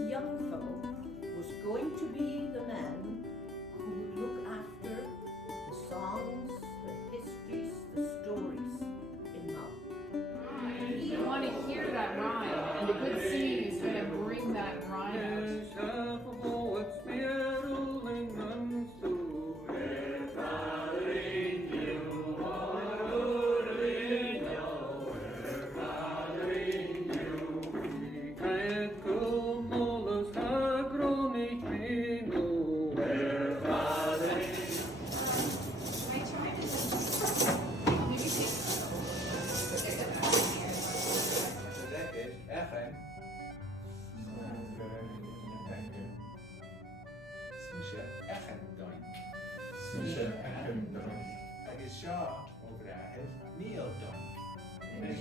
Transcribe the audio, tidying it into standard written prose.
young fellow was going to be the man who would look after the songs, the histories, the stories in Malta. You want to hear that rhyme, and the good singing is going to bring that rhyme out. Agus seo ó bhreathil níl dom. Níl